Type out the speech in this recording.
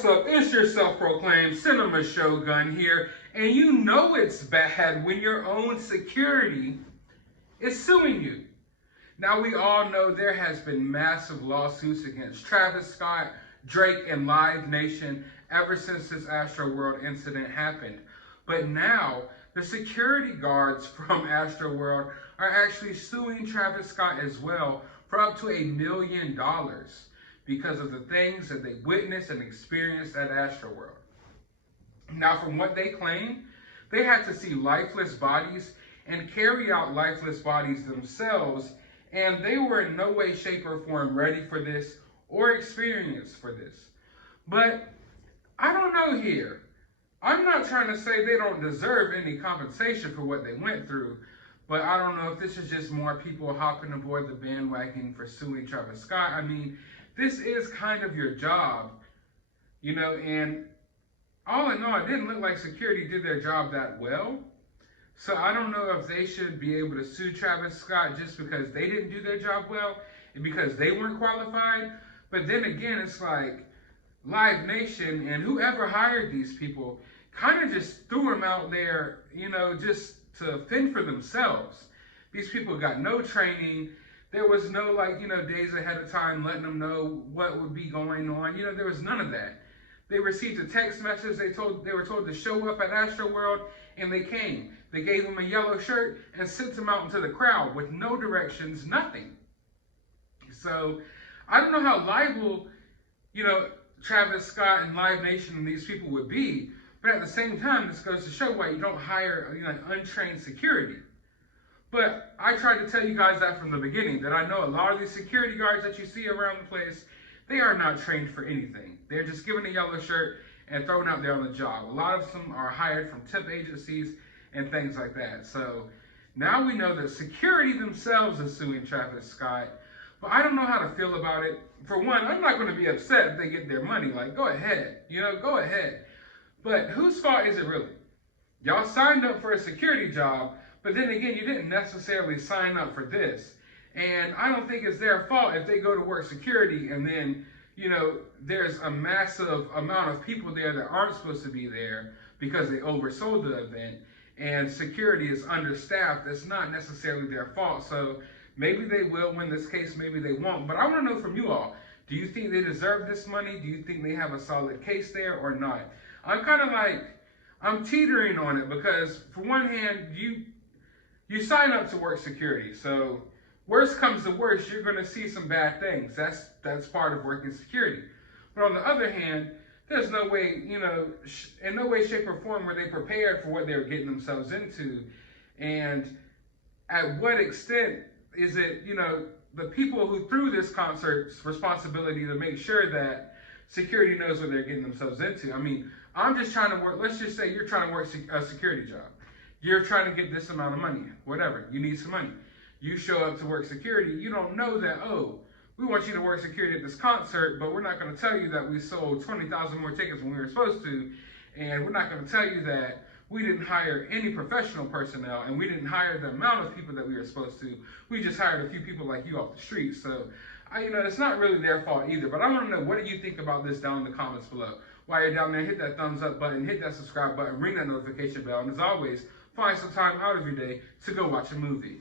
What's up? It's your self-proclaimed cinema shogun here, and you know it's bad when your own security is suing you. Now, we all know there has been massive lawsuits against Travis Scott, Drake, and Live Nation ever since this AstroWorld incident happened. But now, the security guards from AstroWorld are actually suing Travis Scott as well for up to $1 million because of the things that they witnessed and experienced at AstroWorld. Now, from what they claim, they had to see lifeless bodies and carry out lifeless bodies themselves, and they were in no way, shape, or form ready for this or experienced for this. But I don't know here. I'm not trying to say they don't deserve any compensation for what they went through, but I don't know if this is just more people hopping aboard the bandwagon for suing Travis Scott. I mean, this is kind of your job, you know, and all in all, it didn't look like security did their job that well. So I don't know if they should be able to sue Travis Scott just because they didn't do their job well and because they weren't qualified. But then again, it's like Live Nation and whoever hired these people kind of just threw them out there, you know, just to fend for themselves. These people got no training. There was no, like, you know, days ahead of time letting them know what would be going on. You know, there was none of that. They received a text message. They were told to show up at AstroWorld, and they came. They gave them a yellow shirt and sent them out into the crowd with no directions, nothing. So I don't know how liable, you know, Travis Scott and Live Nation and these people would be, but at the same time, this goes to show why you don't hire, you know, untrained security. But I tried to tell you guys that from the beginning, that I know a lot of these security guards that you see around the place, they are not trained for anything. They're just given a yellow shirt and thrown out there on the job. A lot of them are hired from tip agencies and things like that. So now we know that security themselves is suing Travis Scott, but I don't know how to feel about it. For one, I'm not going to be upset if they get their money. Like, go ahead, you know, go ahead. But whose fault is it really? Y'all signed up for a security job, but then again, you didn't necessarily sign up for this. And I don't think it's their fault if they go to work security and then, you know, there's a massive amount of people there that aren't supposed to be there because they oversold the event and security is understaffed. It's not necessarily their fault. So maybe they will win this case, maybe they won't. But I want to know from you all, do you think they deserve this money? Do you think they have a solid case there or not? I'm kind of like, I'm teetering on it because for one hand, you sign up to work security. So worst comes to worst, you're going to see some bad things. That's part of working security. But on the other hand, there's no way, you know, in no way, shape, or form were they prepared for what they were getting themselves into. And at what extent is it, you know, the people who threw this concert's responsibility to make sure that security knows what they're getting themselves into? I mean, I'm just trying to work, let's just say you're trying to work a security job. You're trying to get this amount of money, whatever, you need some money. You show up to work security, you don't know that, oh, we want you to work security at this concert, but we're not going to tell you that we sold 20,000 more tickets than we were supposed to, and we're not going to tell you that we didn't hire any professional personnel, and we didn't hire the amount of people that we were supposed to. We just hired a few people like you off the street. So, you know, it's not really their fault either, but I want to know, what do you think about this down in the comments below? While you're down there, hit that thumbs up button, hit that subscribe button, ring that notification bell, and as always, find some time out of your day to go watch a movie.